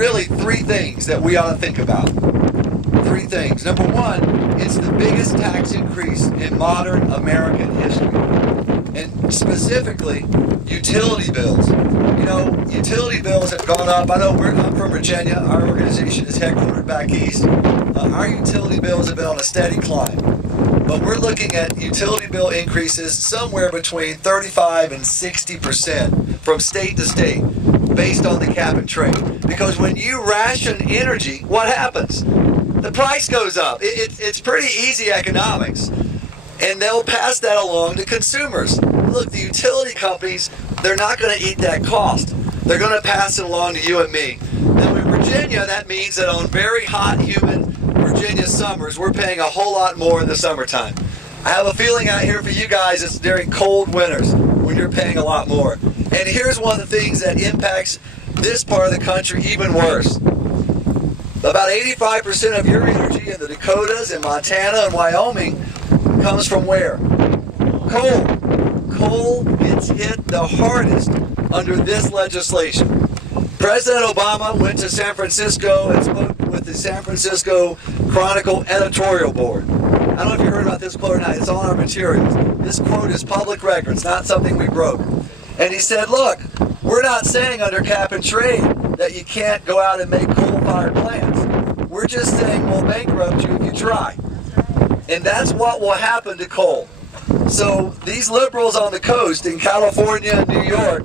really three things that we ought to think about. Three things. Number one, it's the biggest tax increase in modern American history. And specifically, utility bills. You know, utility bills have gone up. I know I'm from Virginia. Our organization is headquartered back east. Our utility bills have been on a steady climb. But we're looking at utility bill increases somewhere between 35 and 60% from state to state based on the cap and trade. Because when you ration energy, what happens? The price goes up. It's pretty easy economics. And they'll pass that along to consumers. Look, the utility companies, they're not going to eat that cost. They're going to pass it along to you and me. Now in Virginia, that means that on very hot, humid Virginia summers, we're paying a whole lot more in the summertime. I have a feeling out here for you guys, it's during cold winters when you're paying a lot more. And here's one of the things that impacts this part of the country even worse. About 85% of your energy in the Dakotas and Montana and Wyoming comes from where? Coal. Coal gets hit the hardest under this legislation. President Obama went to San Francisco and spoke with the San Francisco Chronicle editorial board. I don't know if you heard about this quote or not. It's on our materials. This quote is public record. It's not something we broke. And he said, look, we're not saying under cap and trade that you can't go out and make coal-fired plants. We're just saying we'll bankrupt you if you try. And that's what will happen to coal. So these liberals on the coast in California and New York,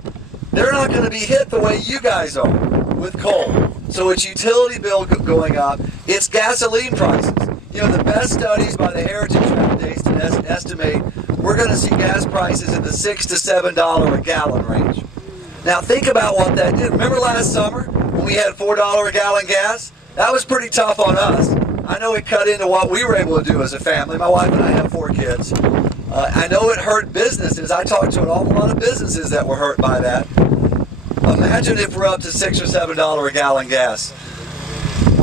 they're not going to be hit the way you guys are with coal. So it's utility bill going up. It's gasoline prices. You know, the best studies by the Heritage Foundation estimate we're going to see gas prices in the $6 to $7 a gallon range. Now think about what that did. Remember last summer when we had $4 a gallon gas? That was pretty tough on us. I know it cut into what we were able to do as a family. My wife and I have 4 kids. I know it hurt businesses. I talked to an awful lot of businesses that were hurt by that. Imagine if we're up to $6 or $7 a gallon gas.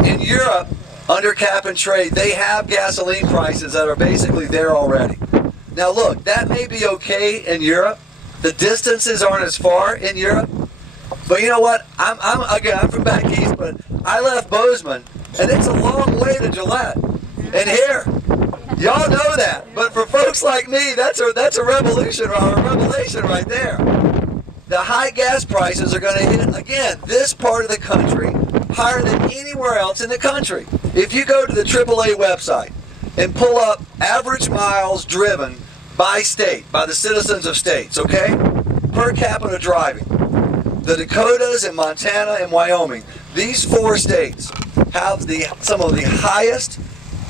In Europe, under cap and trade, they have gasoline prices that are basically there already. Now look, that may be okay in Europe. The distances aren't as far in Europe. But you know what? I'm from back east, but I left Bozeman, and it's a long way to Gillette. And here, y'all know that. But for folks like me, that's a revolution or a revelation right there. The high gas prices are going to hit, again, this part of the country higher than anywhere else in the country. If you go to the AAA website and pull up average miles driven by state, by the citizens of states, okay? Per capita driving. The Dakotas and Montana and Wyoming, these 4 states have some of the highest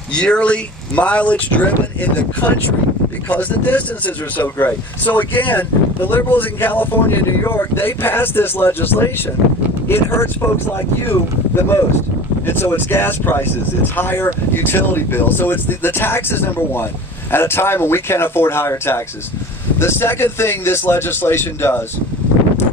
yearly mileage driven in the country because the distances are so great. So again, the liberals in California and New York, they passed this legislation. It hurts folks like you the most. And so it's gas prices, it's higher utility bills. So it's the taxes, number one, at a time when we can't afford higher taxes. The second thing this legislation does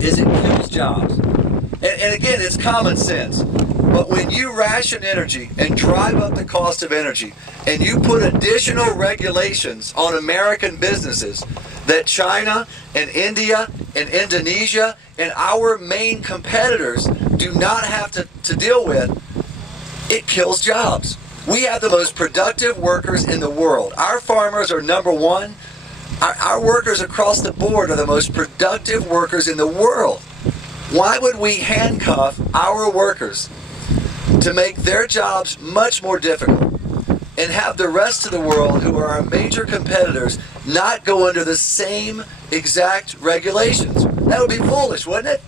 is it kills jobs. And again, it's common sense. But when you ration energy and drive up the cost of energy, and you put additional regulations on American businesses that China and India and Indonesia and our main competitors do not have to deal with, it kills jobs. We have the most productive workers in the world. Our farmers are number one. Our workers across the board are the most productive workers in the world. Why would we handcuff our workers to make their jobs much more difficult and have the rest of the world, who are our major competitors, not go under the same exact regulations? That would be foolish, wouldn't it?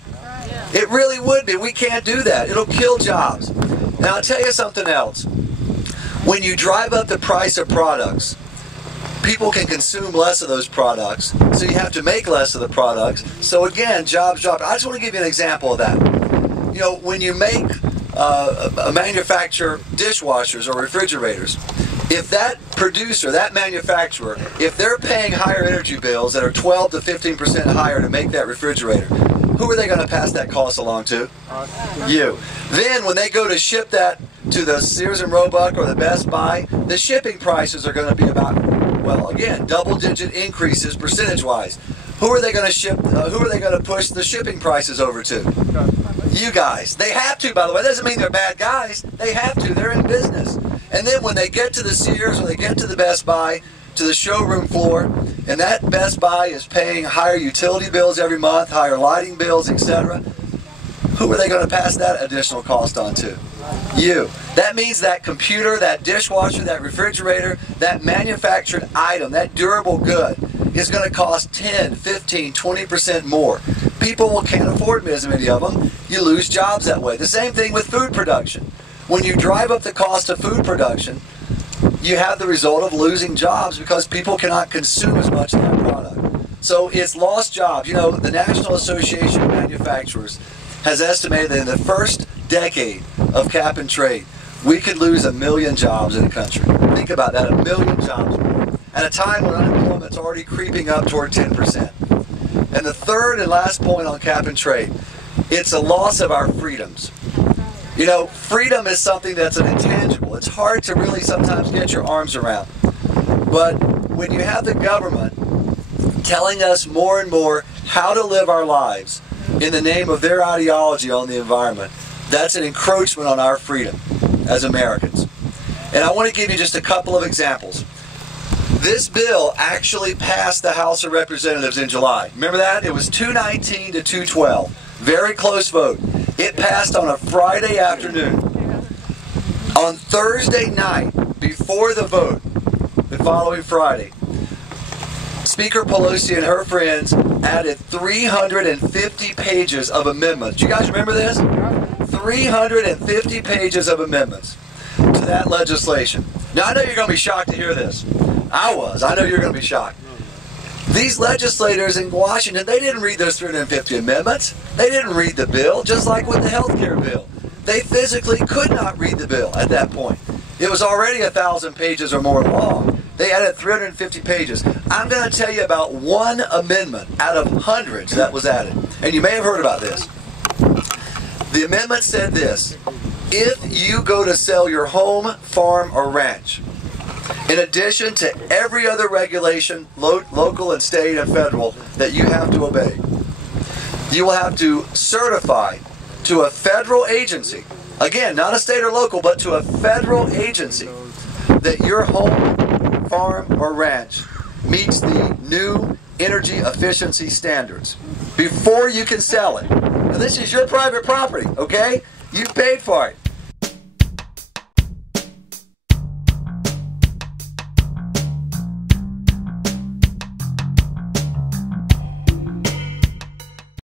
It really would be. We can't do that. It'll kill jobs. Now, I'll tell you something else. When you drive up the price of products, people can consume less of those products, so you have to make less of the products. So again, jobs drop. I just want to give you an example of that. You know, when you make manufacture dishwashers or refrigerators, if that producer, that manufacturer, if they're paying higher energy bills that are 12 to 15% higher to make that refrigerator, who are they going to pass that cost along to? You. Then when they go to ship that to the Sears and Roebuck or the Best Buy, the shipping prices are going to be about, well, again, double-digit increases percentage-wise. Who are they going to ship? Who are they going to push the shipping prices over to? You guys. They have to, by the way. That doesn't mean they're bad guys. They have to. They're in business. And then when they get to the Sears or they get to the Best Buy, to the showroom floor, and that Best Buy is paying higher utility bills every month, higher lighting bills, etc., who are they going to pass that additional cost on to? You. That means that computer, that dishwasher, that refrigerator, that manufactured item, that durable good is going to cost 10, 15, 20% more. People can't afford as many of them. You lose jobs that way. The same thing with food production. When you drive up the cost of food production, you have the result of losing jobs because people cannot consume as much of that product. So it's lost jobs. You know, the National Association of Manufacturers has estimated that in the first decade of cap and trade, we could lose 1 million jobs in the country. Think about that, 1 million jobs more. At a time when unemployment's already creeping up toward 10%. And the third and last point on cap and trade, it's a loss of our freedoms. You know, freedom is something that's an intangible. It's hard to really sometimes get your arms around. But when you have the government telling us more and more how to live our lives in the name of their ideology on the environment, that's an encroachment on our freedom as Americans. And I want to give you just a couple of examples. This bill actually passed the House of Representatives in July. Remember that? It was 219 to 212. Very close vote. It passed on a Friday afternoon. On Thursday night, before the vote, the following Friday, Speaker Pelosi and her friends added 350 pages of amendments. Do you guys remember this? 350 pages of amendments to that legislation. Now, I know you're going to be shocked to hear this. I was. I know you're going to be shocked. These legislators in Washington, they didn't read those 350 amendments. They didn't read the bill, just like with the health care bill. They physically could not read the bill at that point. It was already 1,000 pages or more long. They added 350 pages. I'm going to tell you about one amendment out of hundreds that was added. And you may have heard about this. The amendment said this: if you go to sell your home, farm, or ranch, in addition to every other regulation, local and state and federal, that you have to obey, you will have to certify to a federal agency, again, not a state or local, but to a federal agency, that your home, farm, or ranch meets the new energy efficiency standards before you can sell it. Now, this is your private property, okay? You paid for it.